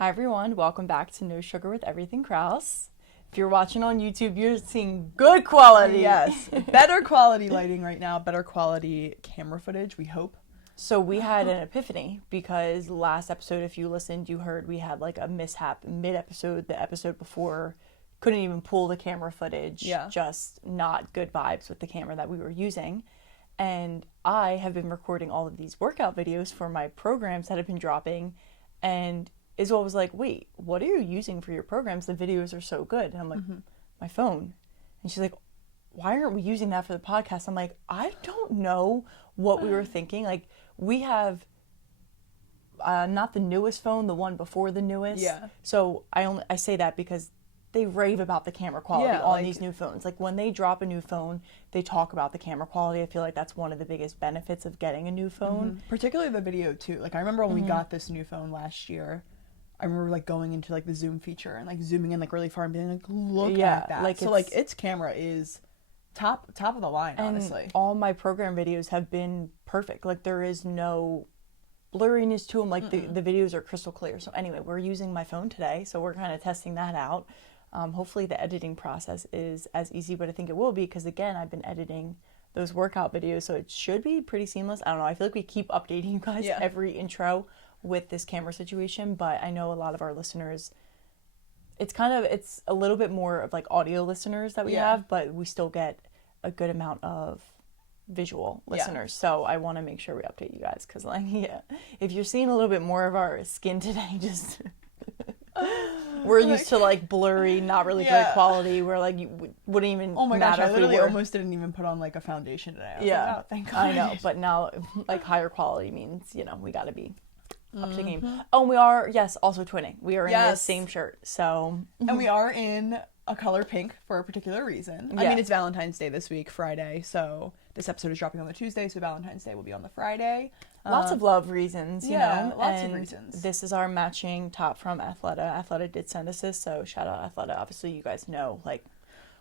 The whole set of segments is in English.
Hi everyone, welcome back to No Sugar with Everything Kraus. If you're watching on YouTube, you're seeing good quality. Yes, better quality lighting right now, better quality camera footage, we hope. So we had an epiphany because last episode, if you listened, you heard we had like a mishap mid-episode. The episode before couldn't even pull the camera footage. Yeah. Just not good vibes with the camera that we were using. And I have been recording all of these workout videos for my programs that have been dropping, and Isabel was like, wait, what are you using for your programs? The videos are so good. And I'm like, my phone. And she's like, why aren't we using that for the podcast? I'm like, I don't know what we were thinking. Like, we have not the newest phone, the one before the newest. Yeah. So I say that because they rave about the camera quality on like, these new phones. Like, when they drop a new phone, they talk about the camera quality. I feel like that's one of the biggest benefits of getting a new phone. Particularly the video too. Like, I remember when we got this new phone last year, I remember like going into like the zoom feature and like zooming in like really far and being like, look at that. Like, so like its camera is top of the line, honestly. And all my program videos have been perfect. Like, there is no blurriness to them. Like, the videos are crystal clear. So anyway, we're using my phone today, so we're kind of testing that out. Hopefully the editing process is as easy, but I think it will be because, again, I've been editing those workout videos, so it should be pretty seamless. I don't know. I feel like we keep updating you guys every intro with this camera situation, but I know a lot of our listeners, it's a little bit more of like audio listeners that we have, but we still get a good amount of visual listeners. So I want to make sure we update you guys because, like, if you're seeing a little bit more of our skin today, just we're used to like blurry, not really great quality. We're like, you wouldn't even oh my gosh, matter I if we literally were. almost didn't even put on like a foundation today. I was like, oh, thank God. I know, but now like higher quality means, we got to be up to the game. Oh, and we are, also twinning. We are in the same shirt, so. And we are in a color pink for a particular reason. I mean, it's Valentine's Day this week, Friday, so this episode is dropping on the Tuesday, so Valentine's Day will be on the Friday. Lots of love reasons, you know. Lots of reasons. This is our matching top from Athleta. Athleta did send us this, so shout out Athleta. Obviously, you guys know, like,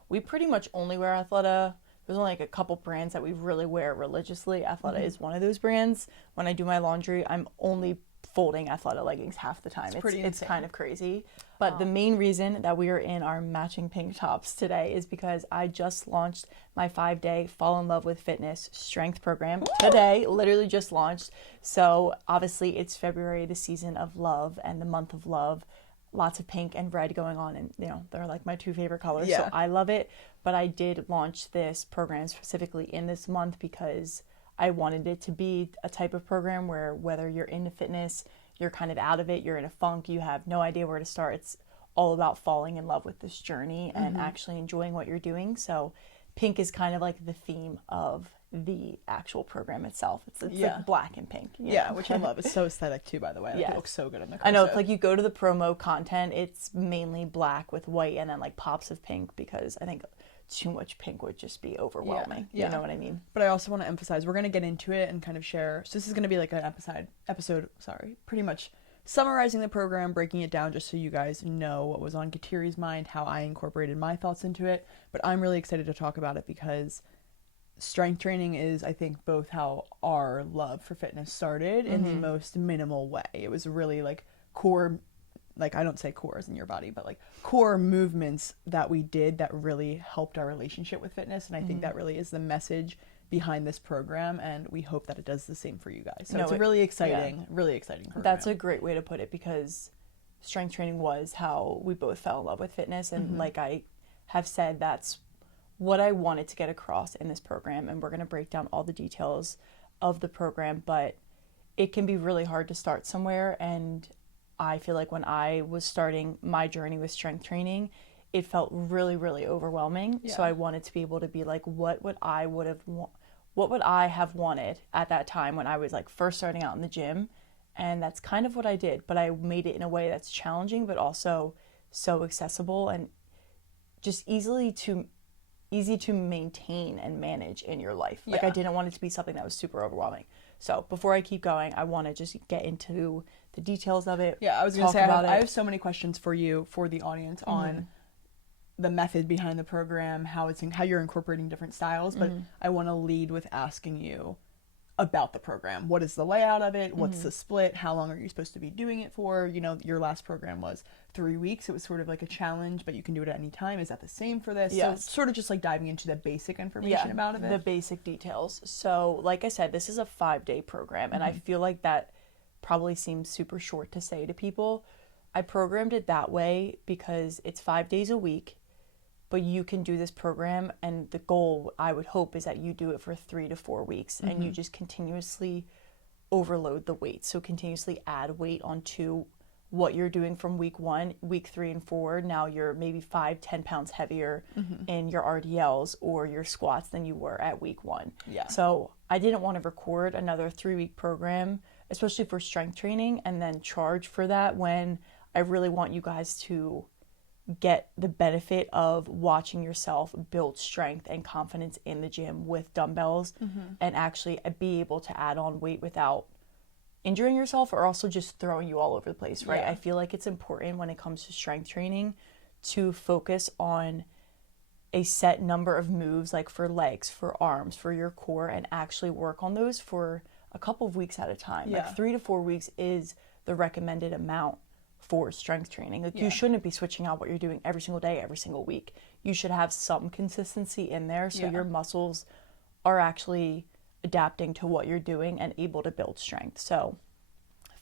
we pretty much only wear Athleta. There's only like a couple brands that we really wear religiously. Athleta is one of those brands. When I do my laundry, I'm only folding Athleta leggings half the time. It's kind of crazy. But the main reason that we are in our matching pink tops today is because I just launched my 5-day Fall in Love with Fitness strength program today, literally just launched. So obviously it's February, the season of love and the month of love. Lots of pink and red going on, and they're like my two favorite colors. So I love it. But I did launch this program specifically in this month because I wanted it to be a type of program where whether you're into fitness, you're kind of out of it, you're in a funk, you have no idea where to start. It's all about falling in love with this journey and actually enjoying what you're doing. So pink is kind of like the theme of the actual program itself. It's like black and pink. Which I love. It's so aesthetic too, by the way. Like, it looks so good in the cursive. I know, it's like you go to the promo content, it's mainly black with white and then like pops of pink because I think too much pink would just be overwhelming. You know what I mean? But I also want to emphasize, we're going to get into it and kind of share. So this is going to be like an episode, pretty much summarizing the program, breaking it down just so you guys know what was on Kateri's mind, how I incorporated my thoughts into it. But I'm really excited to talk about it because strength training is, I think, both how our love for fitness started in the most minimal way. It was really like core, like, I don't say cores in your body, but like core movements that we did that really helped our relationship with fitness. And I think that really is the message behind this program, and we hope that it does the same for you guys. So it's a really exciting program. That's a great way to put it because strength training was how we both fell in love with fitness. And like I have said, that's what I wanted to get across in this program. And we're going to break down all the details of the program, but it can be really hard to start somewhere. And I feel like when I was starting my journey with strength training, it felt really, really overwhelming. So I wanted to be able to be like, what would I have wanted at that time when I was like first starting out in the gym? And that's kind of what I did, but I made it in a way that's challenging, but also so accessible and just easy to maintain and manage in your life. Like, I didn't want it to be something that was super overwhelming. So before I keep going, I want to just get into the details of it. Yeah, I was going to say, I have so many questions for you, for the audience, on the method behind the program, how you're incorporating different styles. But I want to lead with asking you, about the program. What is the layout of it? What's the split? How long are you supposed to be doing it for? You know, your last program was 3 weeks. It was sort of like a challenge, but you can do it at any time. Is that the same for this? Yes. So sort of just like diving into the basic information about it. The basic details. So like I said, this is a 5-day program, and I feel like that probably seems super short to say to people. I programmed it that way because it's 5 days a week, but you can do this program, and the goal, I would hope, is that you do it for 3 to 4 weeks, and you just continuously overload the weight. So continuously add weight onto what you're doing from week 1, week 3 and 4. Now you're maybe 5-10 pounds heavier in your RDLs or your squats than you were at week 1. Yeah. So I didn't want to record another 3-week program, especially for strength training, and then charge for that when I really want you guys to get the benefit of watching yourself build strength and confidence in the gym with dumbbells and actually be able to add on weight without injuring yourself or also just throwing you all over the place, right? Yeah. I feel like it's important when it comes to strength training to focus on a set number of moves, like for legs, for arms, for your core, and actually work on those for a couple of weeks at a time. Yeah. Like 3 to 4 weeks is the recommended amount for strength training. Like you shouldn't be switching out what you're doing every single day, every single week. You should have some consistency in there so your muscles are actually adapting to what you're doing and able to build strength. So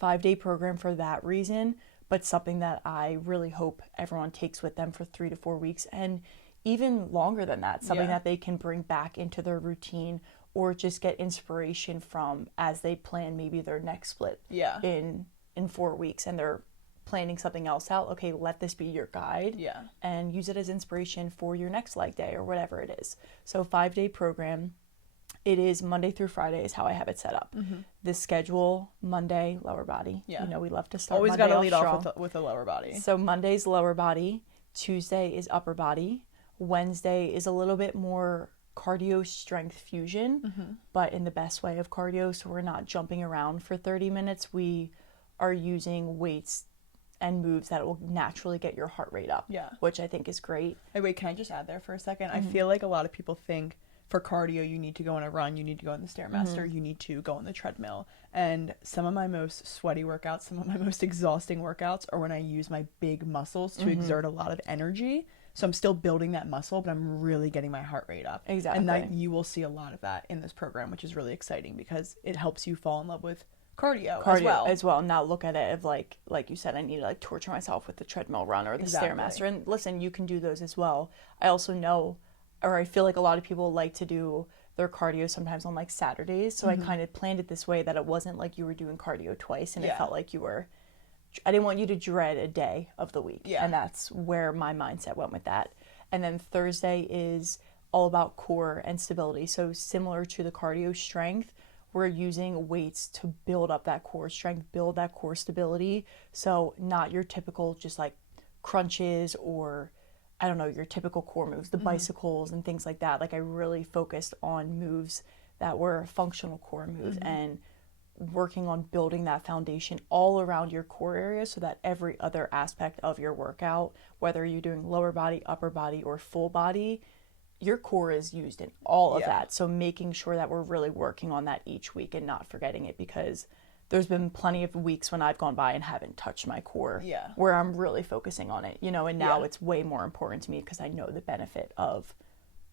5-day program for that reason, but something that I really hope everyone takes with them for 3 to 4 weeks and even longer than that, something that they can bring back into their routine or just get inspiration from as they plan maybe their next split in 4 weeks and they're planning something else out. Okay, let this be your guide and use it as inspiration for your next leg day or whatever it is. So 5-day program. It is Monday through Friday is how I have it set up. The schedule, Monday, lower body. You know, we love to start Always Monday got to lead strong. off with a lower body. So Monday's lower body, Tuesday is upper body, Wednesday is a little bit more cardio strength fusion, but in the best way of cardio. So we're not jumping around for 30 minutes. We are using weights and moves that will naturally get your heart rate up, which I think is great. Hey, wait, can I just add there for a second? I feel like a lot of people think for cardio, you need to go on a run, you need to go on the Stairmaster, you need to go on the treadmill. And some of my most sweaty workouts, some of my most exhausting workouts are when I use my big muscles to exert a lot of energy. So I'm still building that muscle, but I'm really getting my heart rate up. Exactly. And that you will see a lot of that in this program, which is really exciting because it helps you fall in love with cardio as well. Not look at it of like you said, I need to like torture myself with the treadmill run or the Stairmaster. And listen, you can do those as well. I also know, or I feel like a lot of people like to do their cardio sometimes on like Saturdays. So I kind of planned it this way that it wasn't like you were doing cardio twice and it felt like I didn't want you to dread a day of the week. And that's where my mindset went with that. And then Thursday is all about core and stability. So similar to the cardio strength, we're using weights to build up that core strength, build that core stability. So not your typical just like crunches or I don't know, your typical core moves, the bicycles and things like that. Like I really focused on moves that were functional core moves and working on building that foundation all around your core area so that every other aspect of your workout, whether you're doing lower body, upper body, or full body, your core is used in all of that. So making sure that we're really working on that each week and not forgetting it because there's been plenty of weeks when I've gone by and haven't touched my core where I'm really focusing on it, you know, and now it's way more important to me because I know the benefit of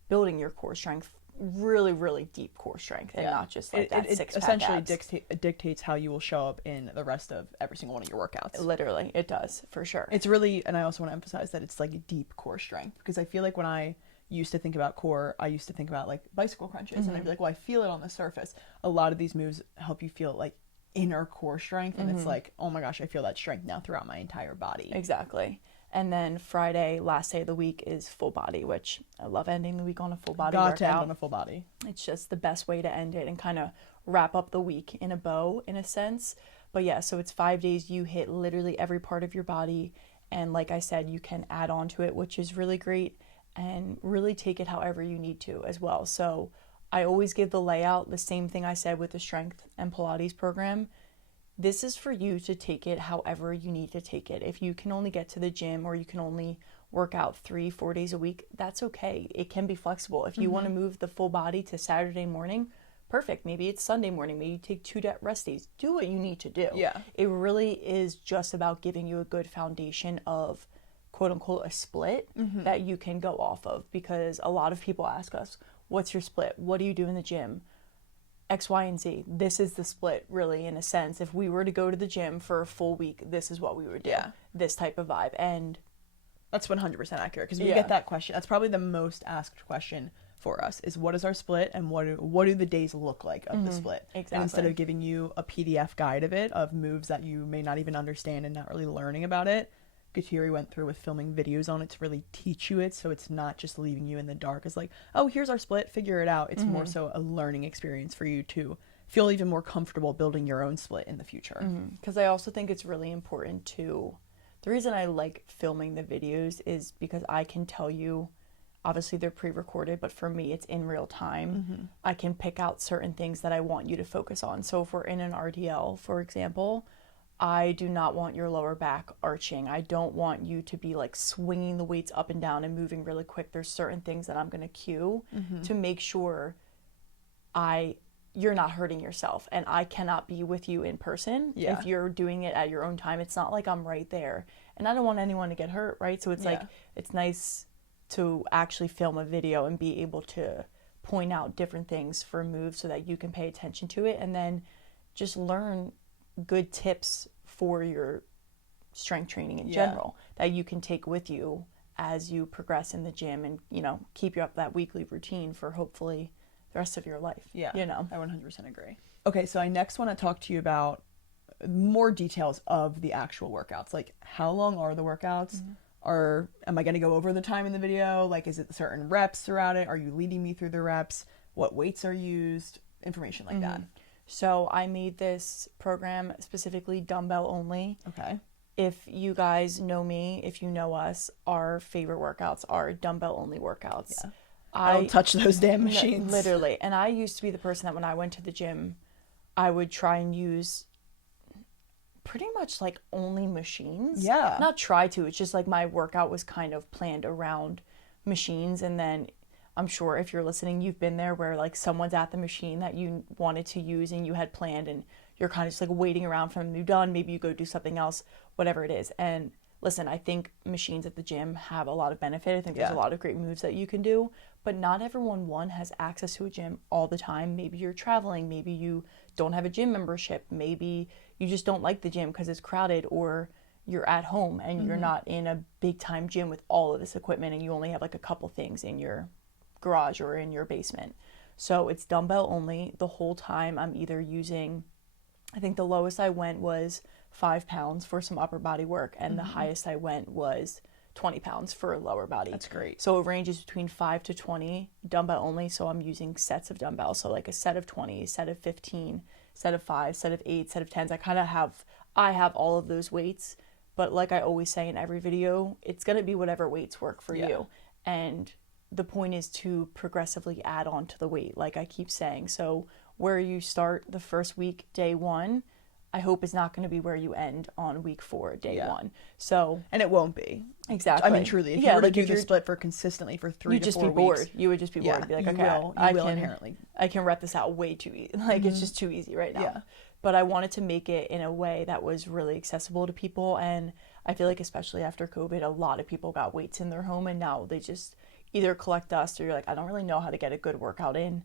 building your core strength, really, really deep core strength and not just like that six-pack essentially abs. Dictates how you will show up in the rest of every single one of your workouts. Literally, it does, for sure. It's really, and I also want to emphasize that it's like a deep core strength because I feel like when I used to think about core, I used to think about like bicycle crunches and I'd be like, well, I feel it on the surface. A lot of these moves help you feel like inner core strength and it's like, oh my gosh, I feel that strength now throughout my entire body. Exactly. And then Friday, last day of the week, is full body, which I love ending the week on a full body Got workout. to end on a full body. It's just the best way to end it and kind of wrap up the week in a bow in a sense. But yeah, so it's 5 days, you hit literally every part of your body. And like I said, you can add on to it, which is really great, and really take it however you need to as well. So I always give the layout, the same thing I said with the strength and Pilates program. This is for you to take it however you need to take it. If you can only get to the gym or you can only work out 3-4 days a week, that's okay. It can be flexible. If you want to move the full body to Saturday morning, perfect. Maybe it's Sunday morning. Maybe you take 2 rest days. Do what you need to do. Yeah. It really is just about giving you a good foundation of quote unquote a split that you can go off of, because a lot of people ask us, what's your split? What do you do in the gym? X, Y, and Z. This is the split, really, in a sense. If we were to go to the gym for a full week, this is what we would do. Yeah. This type of vibe. And that's 100% accurate, because we get that question. That's probably the most asked question for us, is what is our split, and what do the days look like of the split? Exactly. And instead of giving you a PDF guide of it, of moves that you may not even understand and not really learning about it, Kateri went through with filming videos on it to really teach you it, so it's not just leaving you in the dark. It's like, oh, here's our split, figure it out. It's more so a learning experience for you to feel even more comfortable building your own split in the future. Because I also think it's really important to, the reason I like filming the videos is because I can tell you, obviously they're pre-recorded, but for me it's in real time. I can pick out certain things that I want you to focus on. So if we're in an RDL, for example, I do not want your lower back arching. I don't want you to be like swinging the weights up and down and moving really quick. There's certain things that I'm going to cue to make sure you're not hurting yourself, and I cannot be with you in person. If you're doing it at your own time. It's not like I'm right there, and I don't want anyone to get hurt, right? So it's like, it's nice to actually film a video and be able to point out different things for moves so that you can pay attention to it, and then just learn good tips for your strength training in general that you can take with you as you progress in the gym, and keep you up that weekly routine for hopefully the rest of your life. I 100% agree. Okay, so I next want to talk to you about more details of the actual workouts. Like, how long are the workouts? Am I going to go over the time in the video? Like, is it certain reps throughout it? Are you leading me through the reps? What weights are used? Information like that. So I made this program specifically dumbbell only. Okay. If you guys know me, if you know us, our favorite workouts are dumbbell only workouts. Yeah. I don't touch those damn machines. Literally. And I used to be the person that when I went to the gym, I would try and use pretty much like only machines. Yeah. Not try to. It's just like my workout was kind of planned around machines, and then I'm sure if you're listening, you've been there where like someone's at the machine that you wanted to use and you had planned, and you're kind of just like waiting around for them to be done. Maybe you go do something else, whatever it is. And listen, I think machines at the gym have a lot of benefit. I think there's a lot of great moves that you can do, but not everyone, one, has access to a gym all the time. Maybe you're traveling. Maybe you don't have a gym membership. Maybe you just don't like the gym because it's crowded, or you're at home and you're not in a big time gym with all of this equipment and you only have like a couple things in your garage or in your basement. So it's dumbbell only the whole time. I'm either using, I think the lowest I went was 5 pounds for some upper body work, and the highest I went was 20 pounds for lower body. That's great. So it ranges between 5 to 20 dumbbell only. So I'm using sets of dumbbells. So like a set of 20, set of 15, set of 5, set of 8, set of 10s. I have all of those weights, but like I always say in every video, it's going to be whatever weights work for you. And the point is to progressively add on to the weight, like I keep saying. So where you start the first week, day 1, I hope is not going to be where you end on week 4, day 1. So, and it won't be. Exactly. I mean, truly, if you were to do the split for consistently for 3 to 4 weeks, you'd just be bored. You would just be bored. Be like, okay, I can rep this out way too easy. Like, it's just too easy right now. Yeah. But I wanted to make it in a way that was really accessible to people. And I feel like especially after COVID, a lot of people got weights in their home, and now they just either collect dust, or you're like, I don't really know how to get a good workout in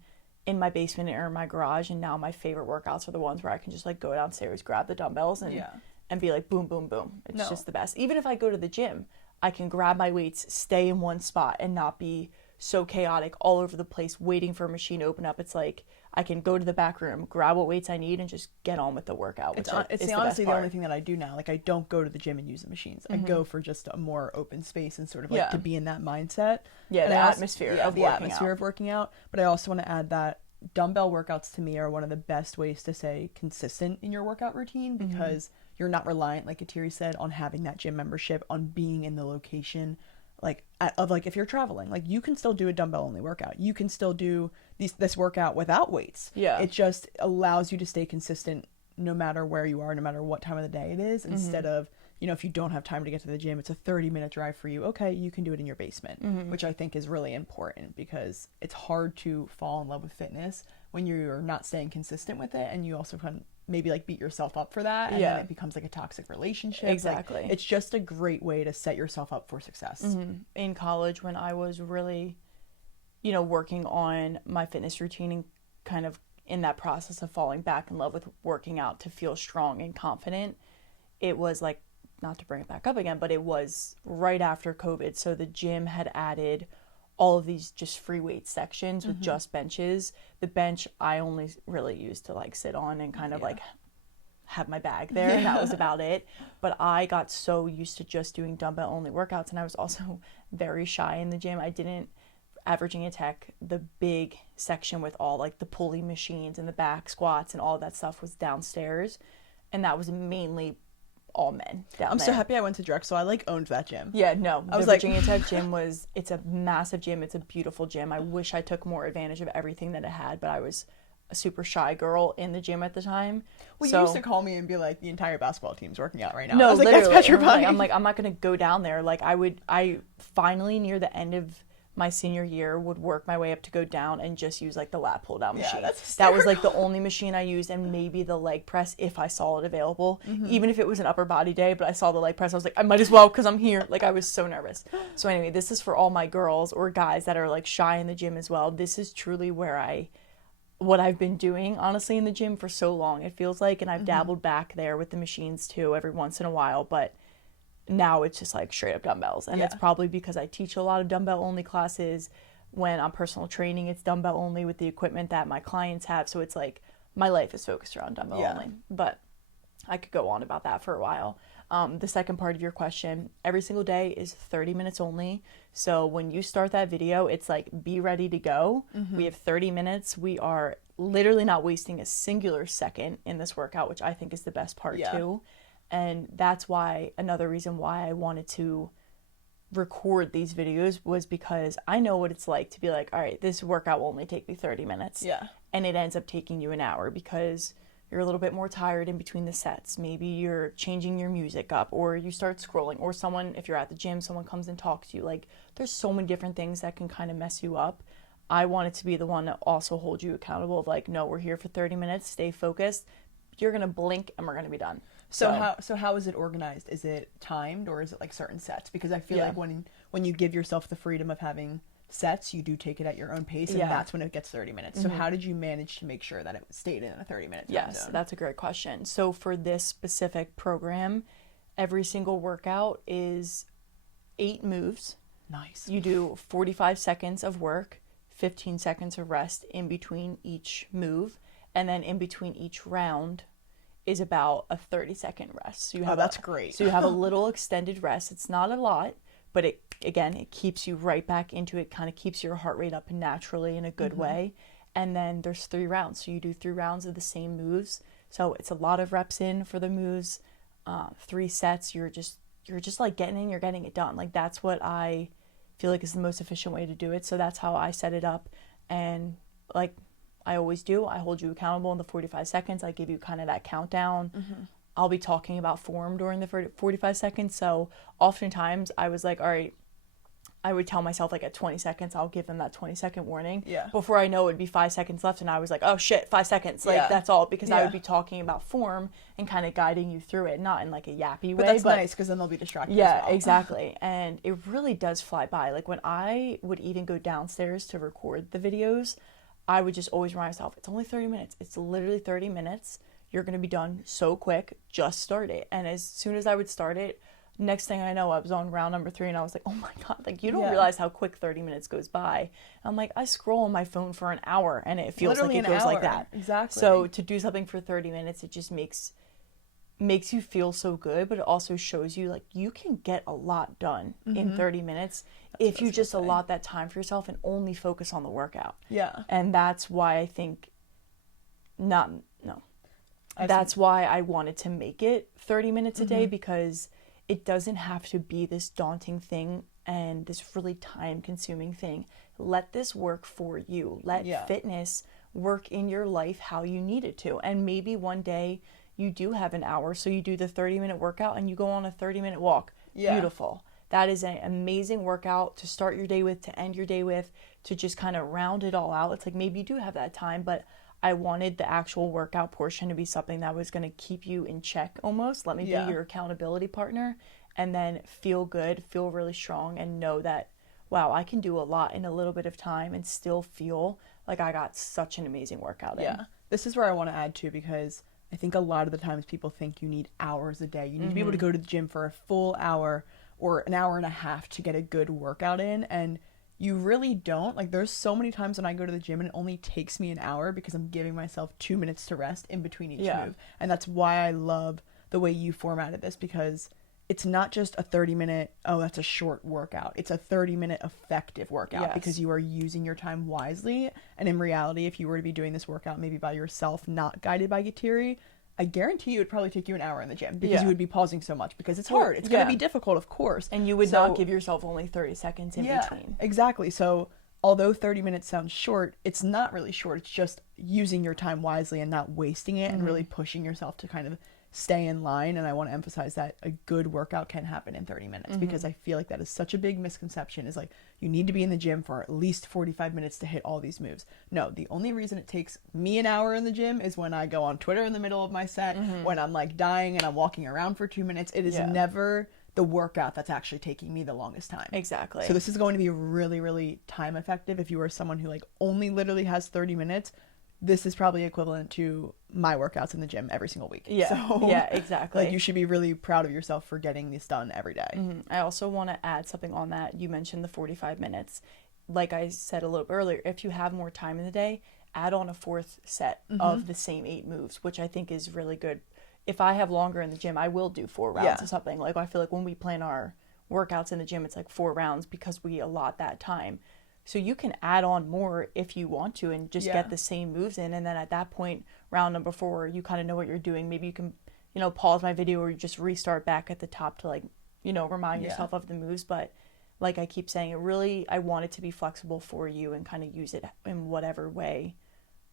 my basement or in my garage. And now my favorite workouts are the ones where I can just like go downstairs, grab the dumbbells and be like, boom, boom, boom. It's just the best. Even if I go to the gym, I can grab my weights, stay in one spot, and not be so chaotic all over the place waiting for a machine to open up. It's like I can go to the back room, grab what weights I need, and just get on with the workout. It's honestly the only thing that I do now. Like, I don't go to the gym and use the machines. I go for just a more open space and sort of like to be in that mindset. Yeah, and the atmosphere of working out. But I also want to add that dumbbell workouts to me are one of the best ways to stay consistent in your workout routine, because you're not reliant, like Kateri said, on having that gym membership, on being in the location. Like, if you're traveling, like, you can still do a dumbbell only workout. You can still do this workout without weights. Yeah. It just allows you to stay consistent no matter where you are, no matter what time of the day it is, instead of, if you don't have time to get to the gym, it's a 30-minute drive for you. Okay, you can do it in your basement, which I think is really important, because it's hard to fall in love with fitness when you're not staying consistent with it, and you also can maybe like beat yourself up for that, and Yeah. then it becomes like a toxic relationship. Exactly. Like, it's just a great way to set yourself up for success. In college, when I was really, working on my fitness routine and kind of in that process of falling back in love with working out to feel strong and confident, it was like, not to bring it back up again, but it was right after COVID. So the gym had added all of these just free weight sections with just benches. The bench I only really used to like sit on and kind of like have my bag there, and that was about it. But I got so used to just doing dumbbell only workouts, and I was also very shy in the gym. I didn't, at Virginia Tech, the big section with all like the pulley machines and the back squats and all that stuff was downstairs, and that was mainly all men down I'm there. so happy I went to Drexel. I like owned that gym. Yeah, no, I was the like- Virginia Tech gym it's a massive gym. It's a beautiful gym. I wish I took more advantage of everything that it had, but I was a super shy girl in the gym at the time. Well, So- you used to call me and be like, the entire basketball team's working out right now. No, I was like, literally. that's petrifying. I'm like, I'm not going to go down there. Like, I finally, near the end of my senior year, would work my way up to go down and just use like the lat pull down machine. that's That was like the only machine I used, and maybe the leg press if I saw it available, even if it was an upper body day, but I saw the leg press, I was like, I might as well, because I'm here. Like, I was so nervous. So anyway, this is for all my girls or guys that are like shy in the gym as well. This is truly what I've been doing, honestly, in the gym for so long, it feels like, and I've dabbled back there with the machines too every once in a while, but now it's just like straight up dumbbells. And it's probably because I teach a lot of dumbbell only classes. When I'm personal training, it's dumbbell only with the equipment that my clients have. So it's like my life is focused around dumbbell only. But I could go on about that for a while. The second part of your question, every single day is 30 minutes only. So when you start that video, it's like, be ready to go. We have 30 minutes. We are literally not wasting a singular second in this workout, which I think is the best part too. And that's why, another reason why I wanted to record these videos was because I know what it's like to be like, all right, this workout will only take me 30 minutes. Yeah. And it ends up taking you an hour because you're a little bit more tired in between the sets. Maybe you're changing your music up, or you start scrolling, or someone, if you're at the gym, someone comes and talks to you. Like, there's so many different things that can kind of mess you up. I wanted to be the one to also hold you accountable of like, no, we're here for 30 minutes, stay focused. You're going to blink and we're going to be done. So how is it organized? Is it timed, or is it like certain sets? Because I feel like when you give yourself the freedom of having sets, you do take it at your own pace, and that's when it gets 30 minutes. So how did you manage to make sure that it stayed in a 30-minute time Yes, zone? that's a great question. So for this specific program, every single workout is 8 moves. Nice. You do 45 seconds of work, 15 seconds of rest in between each move, and then in between each round is about a 30-second rest. So you have that's great. So you have a little extended rest. It's not a lot, but it keeps you right back into it, kind of keeps your heart rate up naturally in a good way. And then there's 3 rounds. So you do 3 rounds of the same moves. So it's a lot of reps in for the moves. 3 sets. You're just like getting in, you're getting it done. Like, that's what I feel like is the most efficient way to do it. So that's how I set it up. And like I always do, I hold you accountable in the 45 seconds. I give you kind of that countdown. I'll be talking about form during the 45 seconds. So oftentimes I was like, all right, I would tell myself like at 20 seconds, I'll give them that 20-second warning. Yeah. Before I know it would be 5 seconds left, and I was like, oh shit, 5 seconds. Like, that's all, because I would be talking about form and kind of guiding you through it, not in like a yappy way. But that's nice, because then they'll be distracted Yeah, as well. exactly. And it really does fly by. Like, when I would even go downstairs to record the videos, I would just always remind myself, it's only 30 minutes. It's literally 30 minutes. You're going to be done so quick. Just start it. And as soon as I would start it, next thing I know, I was on round number 3, and I was like, oh my God, like, you don't realize how quick 30 minutes goes by. I'm like, I scroll on my phone for an hour, and it feels Literally like it an goes like hour. that. Exactly. So to do something for 30 minutes, it just makes you feel so good, but it also shows you like you can get a lot done in 30 minutes if you just allot that time for yourself and only focus on the workout. Yeah. And that's why I think that's why I wanted to make it 30 minutes a day, because it doesn't have to be this daunting thing and this really time consuming thing. Let this work for you. Let fitness work in your life how you need it to. And maybe one day you do have an hour, so you do the 30-minute workout and you go on a 30-minute walk. Beautiful. that is an amazing workout to start your day with, to end your day with, to just kind of round it all out. It's like maybe you do have that time, but I wanted the actual workout portion to be something that was going to keep you in check almost. Let me be your accountability partner, and then feel good, feel really strong, and know that, wow, I can do a lot in a little bit of time and still feel like I got such an amazing workout in. Yeah. This is where I want to add to, because I think a lot of the times people think you need hours a day. You need to be able to go to the gym for a full hour or an hour and a half to get a good workout in, and you really don't. Like, there's so many times when I go to the gym and it only takes me an hour because I'm giving myself 2 minutes to rest in between each move. And that's why I love the way you formatted this, because it's not just a 30-minute, oh, that's a short workout. It's a 30-minute effective workout because you are using your time wisely. And in reality, if you were to be doing this workout maybe by yourself, not guided by Kateri, I guarantee you it would probably take you an hour in the gym, because you would be pausing so much, because it's hard. It's going to be difficult, of course. And you would not give yourself only 30 seconds in between. Exactly. So although 30 minutes sounds short, it's not really short. It's just using your time wisely and not wasting it and really pushing yourself to kind of stay in line. And I want to emphasize that a good workout can happen in 30 minutes because I feel like that is such a big misconception, is like, you need to be in the gym for at least 45 minutes to hit all these moves. No, the only reason it takes me an hour in the gym is when I go on Twitter in the middle of my set, when I'm like dying and I'm walking around for 2 minutes. It is never the workout that's actually taking me the longest time. Exactly. So this is going to be really, really time effective. If you are someone who like only literally has 30 minutes, this is probably equivalent to my workouts in the gym every single week. Yeah, exactly. Like, you should be really proud of yourself for getting this done every day. I also want to add something on that. You mentioned the 45 minutes. Like I said a little bit earlier, if you have more time in the day, add on a fourth set of the same 8 moves, which I think is really good. If I have longer in the gym, I will do 4 rounds or something. Like, I feel like when we plan our workouts in the gym, it's like 4 rounds because we allot that time. So you can add on more if you want to and just get the same moves in. And then at that point, round number 4, you kind of know what you're doing. Maybe you can, pause my video or just restart back at the top to, like, remind yourself of the moves. But like I keep saying, I want it to be flexible for you and kind of use it in whatever way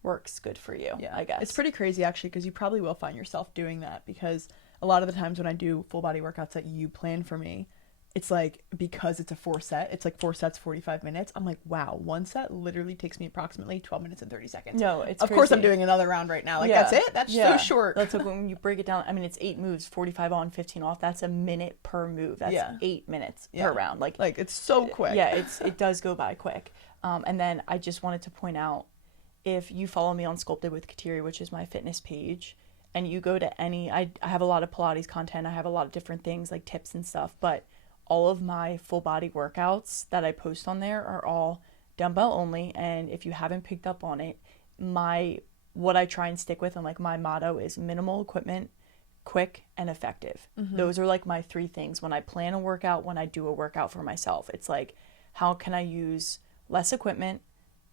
works good for you, I guess. It's pretty crazy, actually, because you probably will find yourself doing that, because a lot of the times when I do full body workouts that you plan for me, it's like, because it's a 4 set, it's like 4 sets, 45 minutes. I'm like, wow, 1 set literally takes me approximately 12 minutes and 30 seconds. No, it's Of course I'm doing another round right now. Like, that's it? That's so short. That's like, when you break it down, I mean, it's 8 moves, 45 on, 15 off. That's a minute per move. That's 8 minutes per round. Like, it's so quick. Yeah, it does go by quick. And then I just wanted to point out, if you follow me on Sculpted with Kateri, which is my fitness page, and you go to I have a lot of Pilates content. I have a lot of different things like tips and stuff, but all of my full body workouts that I post on there are all dumbbell only. And if you haven't picked up on it, what I try and stick with, and like my motto is minimal equipment, quick and effective. Those are like my 3 things when I plan a workout, when I do a workout for myself. It's like, how can I use less equipment,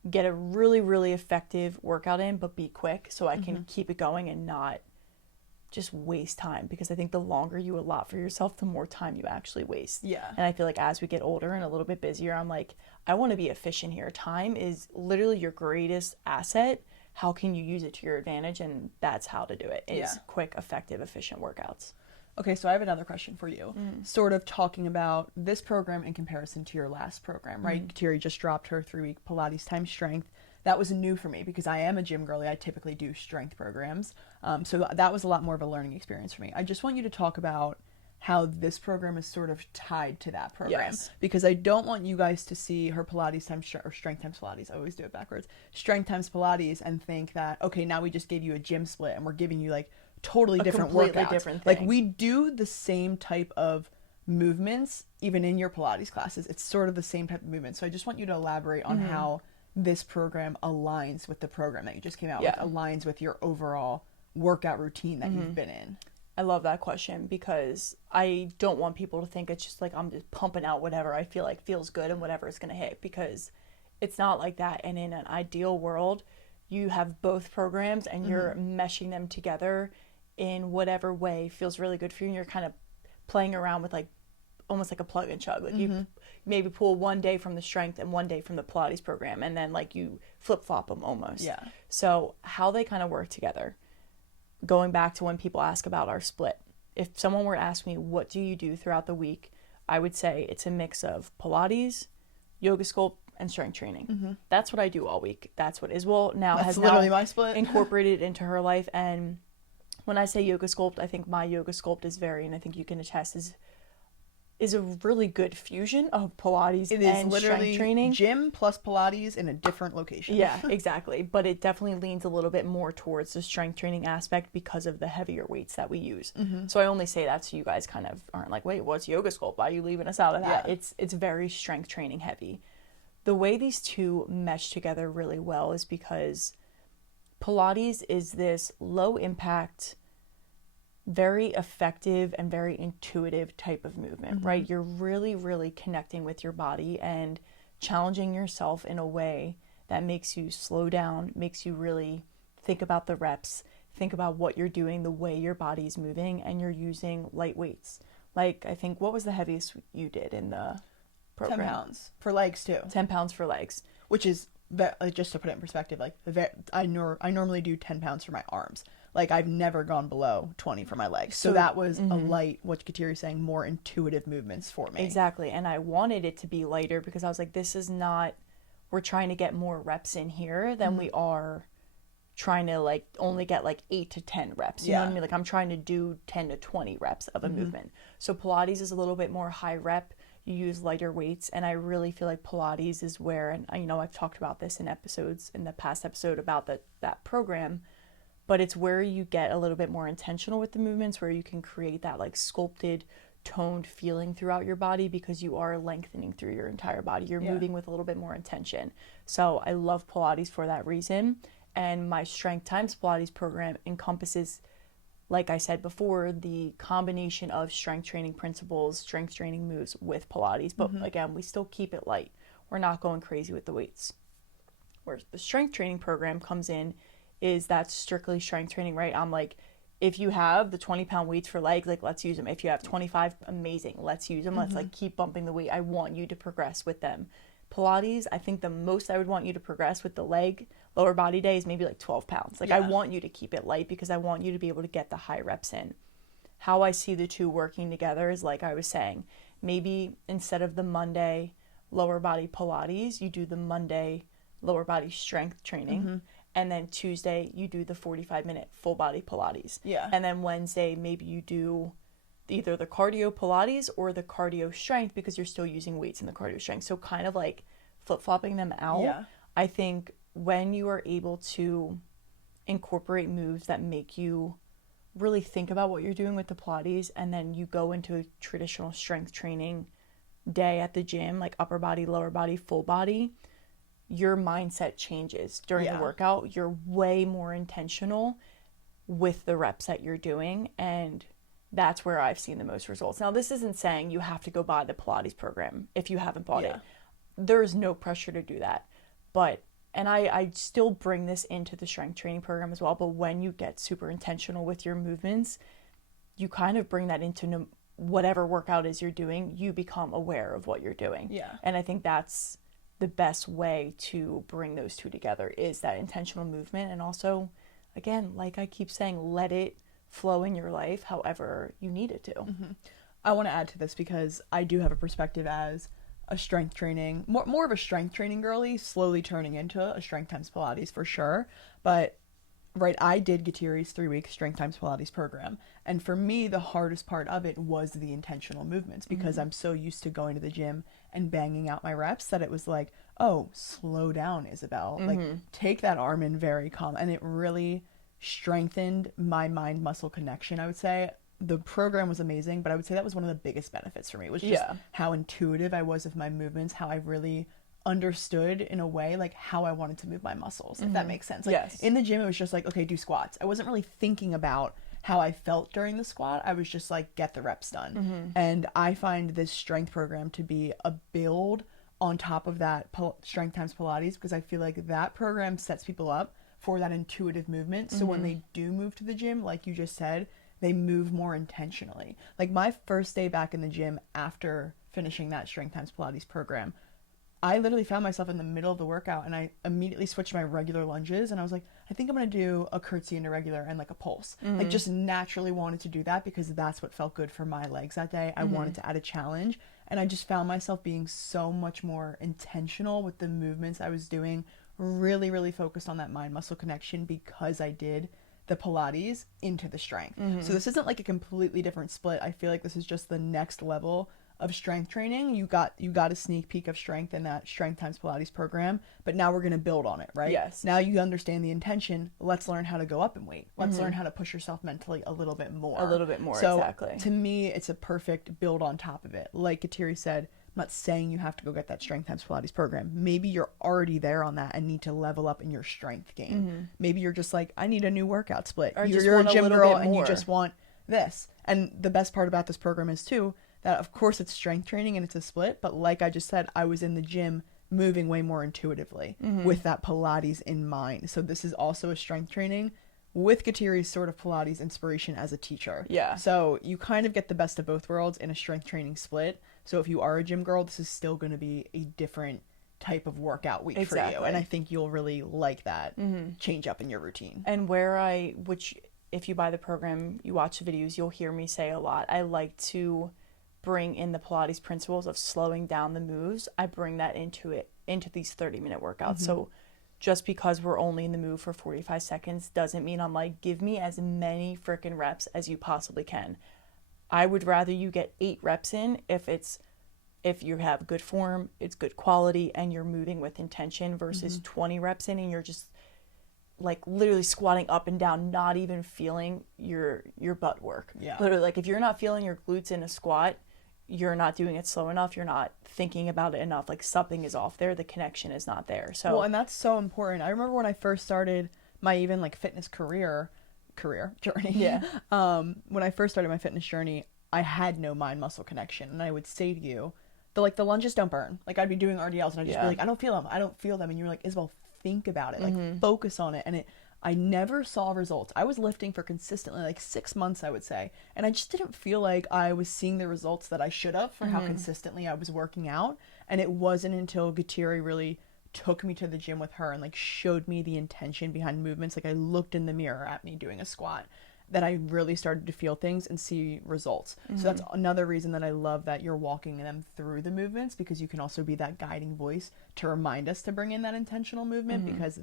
get a really, really effective workout in, but be quick so I can keep it going and not just waste time, because I think the longer you allot for yourself, the more time you actually waste. And I feel like as we get older and a little bit busier, I'm like, I want to be efficient here. Time is literally your greatest asset. How can you use it to your advantage? And that's how to do it, is quick, effective, efficient workouts. Okay, so I have another question for you. Sort of talking about this program in comparison to your last program, right? Kateri just dropped her 3-week Pilates times strength. That was new for me because I am a gym girly. I typically do strength programs. So that was a lot more of a learning experience for me. I just want you to talk about how this program is sort of tied to that program. Because I don't want you guys to see her Pilates times, or strength times Pilates. I always do it backwards. Strength times Pilates, and think that, okay, now we just gave you a gym split and we're giving you like totally different workouts. Different like, we do the same type of movements even in your Pilates classes. It's sort of the same type of movement. So I just want you to elaborate on how this program aligns with the program that you just came out with, aligns with your overall workout routine that you've been in. I love that question, because I don't want people to think it's just like I'm just pumping out whatever I feel like feels good and whatever is going to hit, because it's not like that. And in an ideal world, you have both programs and you're meshing them together in whatever way feels really good for you, and you're kind of playing around with like almost like a plug and chug. Like, you maybe pull 1 day from the strength and 1 day from the Pilates program, and then like you flip flop them almost. So how they kind of work together, going back to when people ask about our split, if someone were to ask me, what do you do throughout the week? I would say it's a mix of Pilates, yoga sculpt, and strength training. That's what I do all week. That's what Iswell now That's has literally now my split. incorporated into her life. And when I say yoga sculpt, I think my yoga sculpt is very, and I think you can attest, is a really good fusion of Pilates It is and literally strength training. gym plus Pilates in a different location. Yeah, exactly. But it definitely leans a little bit more towards the strength training aspect because of the heavier weights that we use. So I only say that so you guys kind of aren't like, wait, what's yoga sculpt? Why are you leaving us out of that? Yeah. It's very strength training heavy. The way these two mesh together really well is because Pilates is this low impact, very effective and very intuitive type of movement, right? You're really, really connecting with your body and challenging yourself in a way that makes you slow down, makes you really think about the reps, think about what you're doing, the way your body's moving, and you're using light weights. Like, I think, what was the heaviest you did in the program? 10 pounds for legs too. 10 pounds for legs. Which is, just to put it in perspective, like I normally do 10 pounds for my arms. Like, I've never gone below 20 for my legs. So that was a light, what Kateri is saying, more intuitive movements for me. Exactly. And I wanted it to be lighter because I was like, this is not, we're trying to get more reps in here than we are trying to like only get like 8 to 10 reps. You know what I mean? Like, I'm trying to do 10 to 20 reps of a movement. So Pilates is a little bit more high rep. You use lighter weights. And I really feel like Pilates is where, and you know, I've talked about this in the past episode about that program, but it's where you get a little bit more intentional with the movements, where you can create that like sculpted, toned feeling throughout your body because you are lengthening through your entire body. You're moving with a little bit more intention. So I love Pilates for that reason. And my Strength Times Pilates program encompasses, like I said before, the combination of strength training principles, strength training moves with Pilates. But again, we still keep it light. We're not going crazy with the weights. Where the strength training program comes in is that strictly strength training, right? I'm like, if you have the 20-pound weights for legs, like, let's use them. If you have 25, amazing, let's use them. Let's like keep bumping the weight. I want you to progress with them. Pilates, I think the most I would want you to progress with the leg lower body day is maybe like 12 pounds. Like, I want you to keep it light because I want you to be able to get the high reps in. How I see the two working together is, like I was saying, maybe instead of the Monday lower body Pilates, you do the Monday lower body strength training. And then Tuesday, you do the 45-minute full body Pilates. Yeah. And then Wednesday, maybe you do either the cardio Pilates or the cardio strength because you're still using weights in the cardio strength. So kind of like flip-flopping them out. Yeah. I think when you are able to incorporate moves that make you really think about what you're doing with the Pilates, and then you go into a traditional strength training day at the gym, like upper body, lower body, full body, your mindset changes during the workout. You're way more intentional with the reps that you're doing, and that's where I've seen the most results. Now, this isn't saying you have to go buy the Pilates program if you haven't bought it. There's no pressure to do that. But, and I still bring this into the strength training program as well, but when you get super intentional with your movements, you kind of bring that into whatever workout is you're doing. You become aware of what you're doing. Yeah. And I think that's the best way to bring those two together, is that intentional movement. And also, again, like I keep saying, let it flow in your life however you need it to. I want to add to this because I do have a perspective as a strength training, more of a strength training girly, slowly turning into a Strength Times Pilates for sure. But right, I did Kateri's 3-week Strength Times Pilates program, and for me the hardest part of it was the intentional movements because I'm so used to going to the gym and banging out my reps that it was like, oh, slow down, Isabel. Like, take that arm in very calm. And it really strengthened my mind muscle connection, I would say. The program was amazing, but I would say that was one of the biggest benefits for me. It was just how intuitive I was with my movements, how I really understood in a way like how I wanted to move my muscles, if that makes sense. Like, in the gym it was just like, okay, do squats. I wasn't really thinking about how I felt during the squat. I was just like, get the reps done. And I find this strength program to be a build on top of that Strength Times Pilates, because I feel like that program sets people up for that intuitive movement. So when they do move to the gym, like you just said, they move more intentionally. Like, my first day back in the gym after finishing that Strength Times Pilates program, I literally found myself in the middle of the workout and I immediately switched my regular lunges and I was like, I think I'm going to do a curtsy and a regular and like a pulse. Like, just naturally wanted to do that because that's what felt good for my legs that day. I wanted to add a challenge. And I just found myself being so much more intentional with the movements I was doing, really, really focused on that mind-muscle connection because I did the Pilates into the strength. So this isn't like a completely different split. I feel like this is just the next level of strength training. You got a sneak peek of strength in that Strength Times Pilates program, but now we're going to build on it, right? Yes. Now you understand the intention. Let's learn how to go up in weight. Let's learn how to push yourself mentally a little bit more. A little bit more, so exactly. To me, it's a perfect build on top of it. Like Kateri said, I'm not saying you have to go get that Strength Times Pilates program. Maybe you're already there on that and need to level up in your strength game. Maybe you're just like, I need a new workout split. Or You're a gym girl and you more. just want this. And the best part about this program is too, that of course it's strength training and it's a split, but like I just said, I was in the gym moving way more intuitively with that Pilates in mind. So this is also a strength training with Kateri's sort of Pilates inspiration as a teacher. Yeah. So you kind of get the best of both worlds in a strength training split. So if you are a gym girl, this is still going to be a different type of workout week for you. And I think you'll really like that change up in your routine. And which if you buy the program, you watch the videos, you'll hear me say a lot. I like to bring in the Pilates principles of slowing down the moves. I bring that into these 30-minute workouts. So just because we're only in the move for 45 seconds doesn't mean I'm like, give me as many freaking reps as you possibly can. I would rather you get 8 reps in if you have good form, it's good quality, and you're moving with intention versus 20 reps in and you're just like literally squatting up and down, not even feeling your butt work. Yeah. Literally, like if you're not feeling your glutes in a squat, you're not doing it slow enough, you're not thinking about it enough, like something is off there, the connection is not there. So well, and that's so important. I remember when I first started my even like fitness career journey. Yeah. When I first started my fitness journey, I had no mind muscle connection, and I would say to you, the lunges don't burn. Like I'd be doing RDLs and I'd just be like, I don't feel them. And you're like, Isabel, think about it, like focus on it. And I never saw results. I was lifting for consistently like 6 months, I would say. And I just didn't feel like I was seeing the results that I should have for how consistently I was working out. And it wasn't until Kateri really took me to the gym with her and like showed me the intention behind movements. Like I looked in the mirror at me doing a squat, that I really started to feel things and see results. So that's another reason that I love that you're walking them through the movements, because you can also be that guiding voice to remind us to bring in that intentional movement, because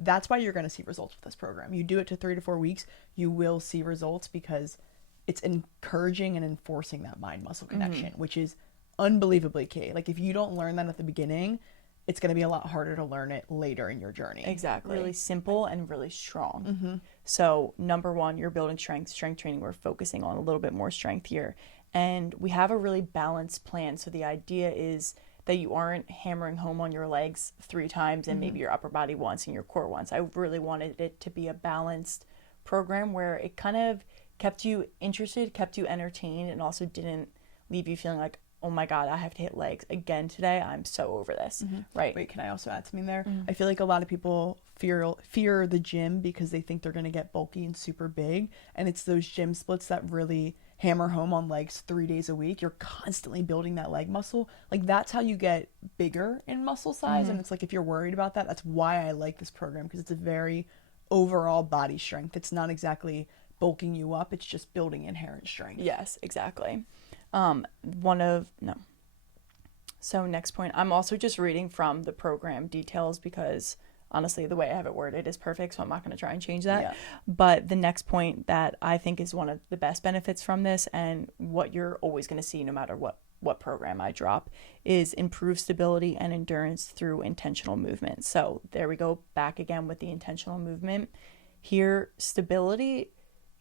that's why you're going to see results with this program. You do it to 3 to 4 weeks, you will see results, because it's encouraging and enforcing that mind muscle connection, which is unbelievably key. Like if you don't learn that at the beginning, it's going to be a lot harder to learn it later in your journey. Exactly. Really simple and really strong. So number 1, you're building strength training. We're focusing on a little bit more strength here. And we have a really balanced plan. So the idea is that you aren't hammering home on your legs 3 times and maybe your upper body once and your core once. I really wanted it to be a balanced program where it kind of kept you interested, kept you entertained, and also didn't leave you feeling like, oh my God, I have to hit legs again today. I'm so over this. Right. Wait, can I also add something there? I feel like a lot of people fear the gym because they think they're going to get bulky and super big. And it's those gym splits that really hammer home on legs 3 days a week. You're constantly building that leg muscle. Like that's how you get bigger in muscle size. And it's like, if you're worried about that, that's why I like this program, because it's a very overall body strength. It's not exactly bulking you up. It's just building inherent strength. Yes, exactly. So next point, I'm also just reading from the program details because honestly, the way I have it worded is perfect, so I'm not going to try and change that. Yeah. But the next point that I think is one of the best benefits from this, and what you're always going to see no matter what program I drop, is improved stability and endurance through intentional movement. So there we go back again with the intentional movement. Here, stability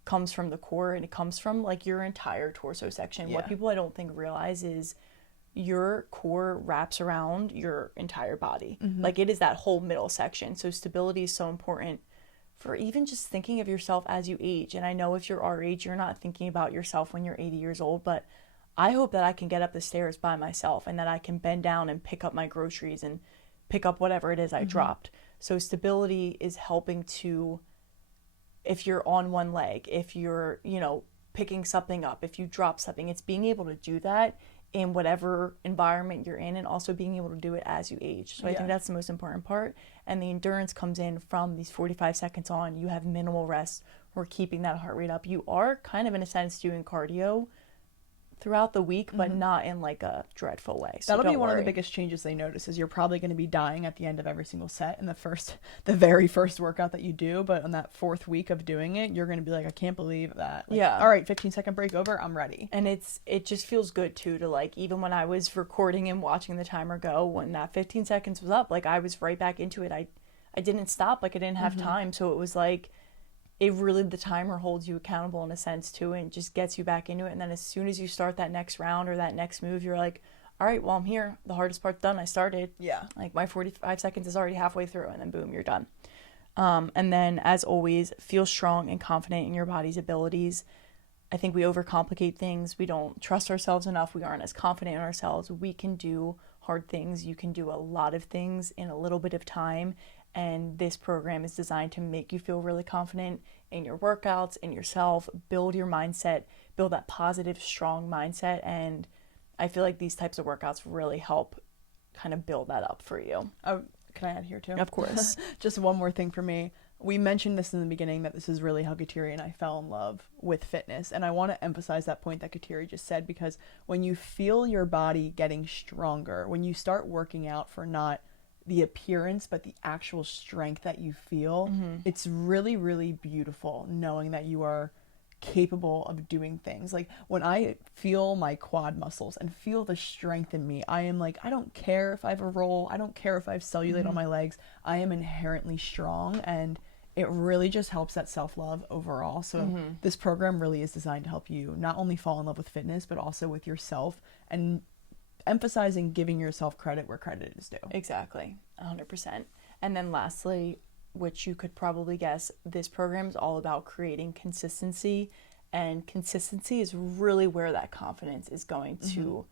comes from the core, and it comes from like your entire torso section. What people I don't think realize is your core wraps around your entire body. Like it is that whole middle section. So stability is so important for even just thinking of yourself as you age. And I know if you're our age, you're not thinking about yourself when you're 80 years old, but I hope that I can get up the stairs by myself and that I can bend down and pick up my groceries and pick up whatever it is I dropped. So stability is helping to, if you're on one leg, if you're, picking something up, if you drop something, it's being able to do that in whatever environment you're in, and also being able to do it as you age. So I think that's the most important part. And the endurance comes in from these 45 seconds on. You have minimal rest or keeping that heart rate up. You are kind of, in a sense, doing cardio throughout the week, but not in like a dreadful way. So That'll be don't one of the worry. biggest changes they notice is you're probably going to be dying at the end of every single set in the very first workout that you do. But on that 4th week of doing it, you're going to be like, I can't believe that. Like, Yeah. all right, 15-second break over. I'm ready. And it just feels good too to like, even when I was recording and watching the timer go, when that 15 seconds was up, like I was right back into it. I didn't stop, like I didn't have time. So it was like, it really, the timer holds you accountable in a sense too, and just gets you back into it. And then as soon as you start that next round or that next move, you're like, all right, well, I'm here. The hardest part's done. I started. Yeah. Like my 45 seconds is already halfway through, and then boom, you're done. And then as always, feel strong and confident in your body's abilities. I think we overcomplicate things. We don't trust ourselves enough. We aren't as confident in ourselves. We can do hard things. You can do a lot of things in a little bit of time. And this program is designed to make you feel really confident in your workouts, in yourself, build your mindset, build that positive, strong mindset. And I feel like these types of workouts really help kind of build that up for you. Oh, can I add here too? Of course. Just one more thing for me. We mentioned this in the beginning that this is really how Kateri and I fell in love with fitness. And I want to emphasize that point that Kateri just said, because when you feel your body getting stronger, when you start working out for not the appearance but the actual strength that you feel, it's really, really beautiful knowing that you are capable of doing things. Like when I feel my quad muscles and feel the strength in me, I am like, I don't care if I have a roll, I don't care if I have cellulite on my legs, I am inherently strong. And it really just helps that self-love overall. So this program really is designed to help you not only fall in love with fitness but also with yourself, and emphasizing giving yourself credit where credit is due. Exactly, 100%. And then lastly, which you could probably guess, this program is all about creating consistency, and consistency is really where that confidence is going to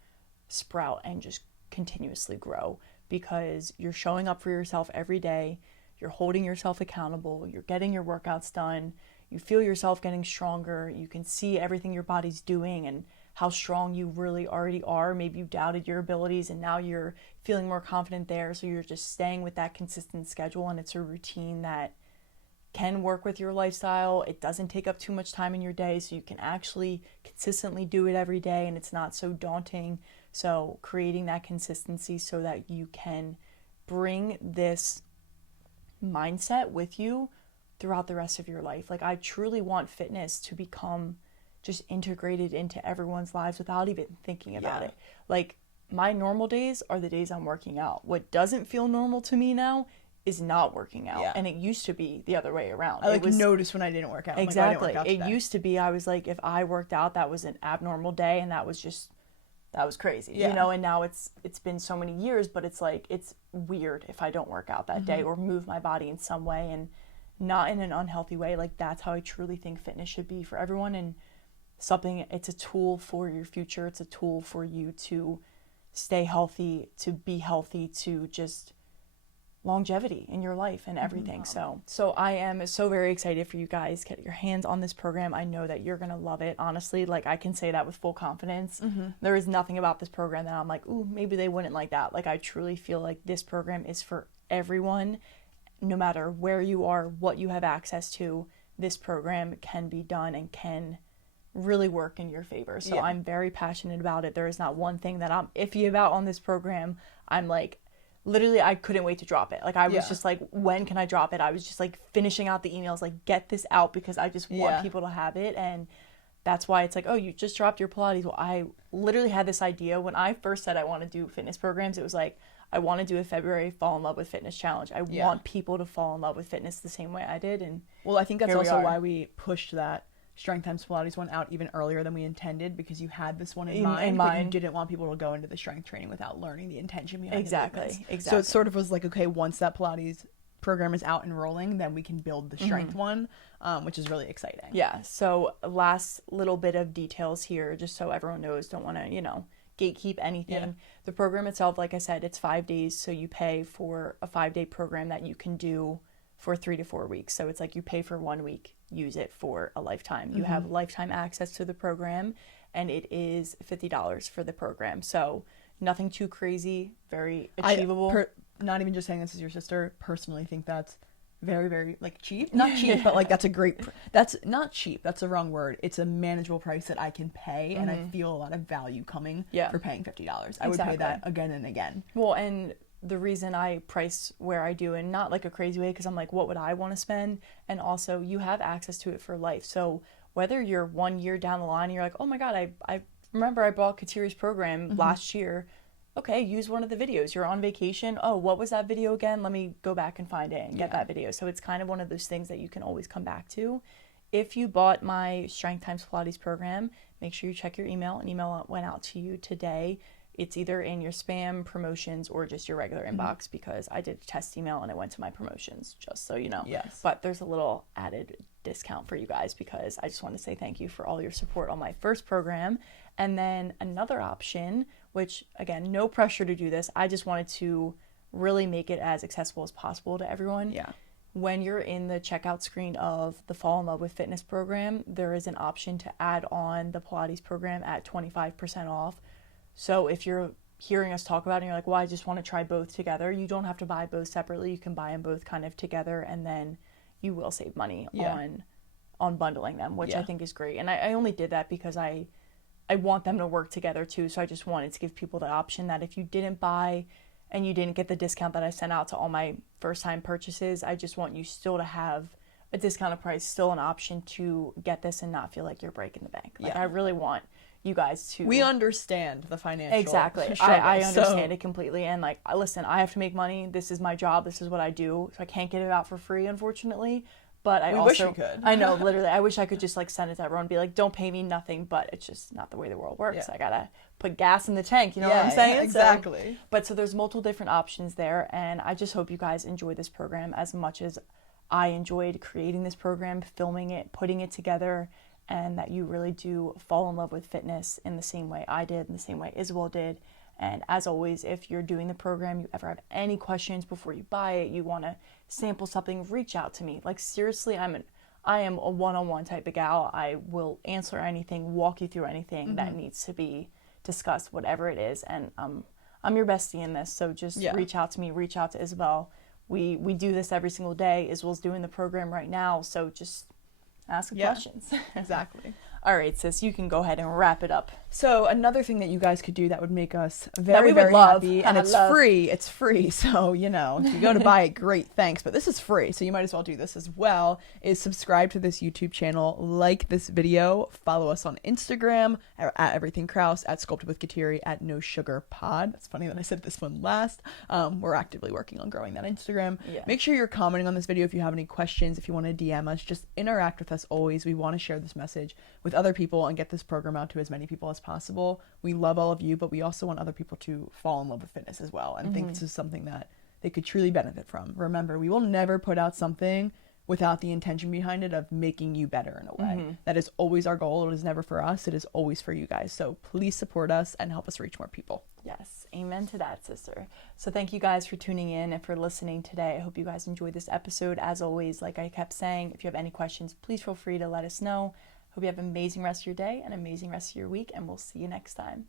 sprout and just continuously grow, because you're showing up for yourself every day, you're holding yourself accountable, you're getting your workouts done, you feel yourself getting stronger, you can see everything your body's doing and how strong you really already are. Maybe you doubted your abilities and now you're feeling more confident there. So you're just staying with that consistent schedule, and it's a routine that can work with your lifestyle. It doesn't take up too much time in your day, so you can actually consistently do it every day and it's not so daunting. So creating that consistency so that you can bring this mindset with you throughout the rest of your life. Like I truly want fitness to become just integrated into everyone's lives without even thinking about it. Like my normal days are the days I'm working out. What doesn't feel normal to me now is not working out. And it used to be the other way around. I noticed when I didn't work out. Exactly. Like, oh, I didn't work out today. It used to be, I was like, if I worked out, that was an abnormal day, and that was crazy, you know. And now it's been so many years, but it's like, it's weird if I don't work out that day or move my body in some way, and not in an unhealthy way. Like that's how I truly think fitness should be for everyone. And it's a tool for your future. It's a tool for you to stay healthy, to be healthy, to just longevity in your life and everything. So I am so very excited for you guys. Get your hands on this program. I know that you're going to love it. Honestly, like I can say that with full confidence. There is nothing about this program that I'm like, ooh, maybe they wouldn't like that. Like I truly feel like this program is for everyone, no matter where you are, what you have access to. This program can be done and can really work in your favor. So I'm very passionate about it. There is not one thing that I'm iffy about on this program. I'm like, literally, I couldn't wait to drop it. Like I was just like, when can I drop it? I was just like finishing out the emails, like get this out, because I just want people to have it. And that's why it's like, oh, you just dropped your Pilates. Well, I literally had this idea when I first said I want to do fitness programs. It was like, I want to do a February Fall in Love with Fitness challenge. I want people to fall in love with fitness the same way I did. And well, I think that's also why we pushed that Strength Times Pilates one out even earlier than we intended, because you had this one in mind, but you didn't want people to go into the strength training without learning the intention behind it. So it sort of was like, okay, once that Pilates program is out and rolling, then we can build the strength one, which is really exciting. Yeah. So last little bit of details here, just so everyone knows, don't want to, gatekeep anything. The program itself, like I said, it's 5 days. So you pay for a 5-day program that you can do for 3 to 4 weeks. So it's like you pay for 1 week, use it for a lifetime. You have lifetime access to the program, and it is $50 for the program. So nothing too crazy, very achievable. Not even just saying this as your sister, personally think that's very, very like cheap. Not cheap, but like that's a great. That's not cheap. That's the wrong word. It's a manageable price that I can pay, and I feel a lot of value coming for paying $50. I would pay that again and again. Well, and the reason I price where I do, and not like a crazy way, because I'm like, what would I want to spend? And also, you have access to it for life. So whether you're 1 year down the line and you're like, oh my God, I remember I bought Kateri's program last year. Okay, use one of the videos. You're on vacation. Oh, what was that video again? Let me go back and find it and get that video. So it's kind of one of those things that you can always come back to. If you bought my Strength Times Pilates program, make sure you check your email. An email went out to you today. It's either in your spam, promotions, or just your regular inbox, because I did a test email and it went to my promotions, just so you know. Yes. But there's a little added discount for you guys, because I just want to say thank you for all your support on my first program. And then another option, which again, no pressure to do this. I just wanted to really make it as accessible as possible to everyone. Yeah. When you're in the checkout screen of the Fall in Love with Fitness program, there is an option to add on the Pilates program at 25% off. So if you're hearing us talk about it and you're like, well, I just want to try both together, you don't have to buy both separately. You can buy them both kind of together, and then you will save money on bundling them, which I think is great. And I only did that because I want them to work together too. So I just wanted to give people the option that if you didn't buy and you didn't get the discount that I sent out to all my first time purchases, I just want you still to have a discounted price, still an option to get this and not feel like you're breaking the bank. Like I really want you guys to... We understand the financial Exactly. I understand it completely. And like, listen, I have to make money. This is my job. This is what I do. So I can't get it out for free, unfortunately. But I wish we could. I know, literally. I wish I could just like send it to everyone and be like, don't pay me nothing. But it's just not the way the world works. Yeah. I gotta put gas in the tank. You know what I'm saying? Yeah, exactly. So there's multiple different options there. And I just hope you guys enjoy this program as much as I enjoyed creating this program, filming it, putting it together, and that you really do fall in love with fitness in the same way I did, in the same way Isabel did. And as always, if you're doing the program, you ever have any questions before you buy it, you want to sample something, reach out to me. Like seriously, I am a one-on-one type of gal. I will answer anything, walk you through anything that needs to be discussed, whatever it is. And I'm your bestie in this, so just reach out to me, reach out to Isabel. We do this every single day. Isabel's doing the program right now, so just ask questions. Exactly. All right, sis, you can go ahead and wrap it up. So another thing that you guys could do that would make us very, very happy, and it's free. It's free. So, you know, if you go to buy it, great, thanks. But this is free, so you might as well do this as well, is subscribe to this YouTube channel, like this video, follow us on Instagram, at Everything Kraus, at Sculpted with Kateri, at No Sugar Pod. It's funny that I said this one last. We're actively working on growing that Instagram. Yeah. Make sure you're commenting on this video if you have any questions, if you want to DM us, just interact with us always. We want to share this message with other people and get this program out to as many people as possible. We love all of you, but we also want other people to fall in love with fitness as well and think this is something that they could truly benefit from. Remember, we will never put out something without the intention behind it of making you better in a way. That is always our goal. It is never for us. It is always for you guys. So please support us and help us reach more people. Yes, amen to that, sister. So thank you guys for tuning in and for listening today. I hope you guys enjoyed this episode. As always, like I kept saying, if you have any questions, please feel free to let us know. Hope you have an amazing rest of your day and an amazing rest of your week, and we'll see you next time.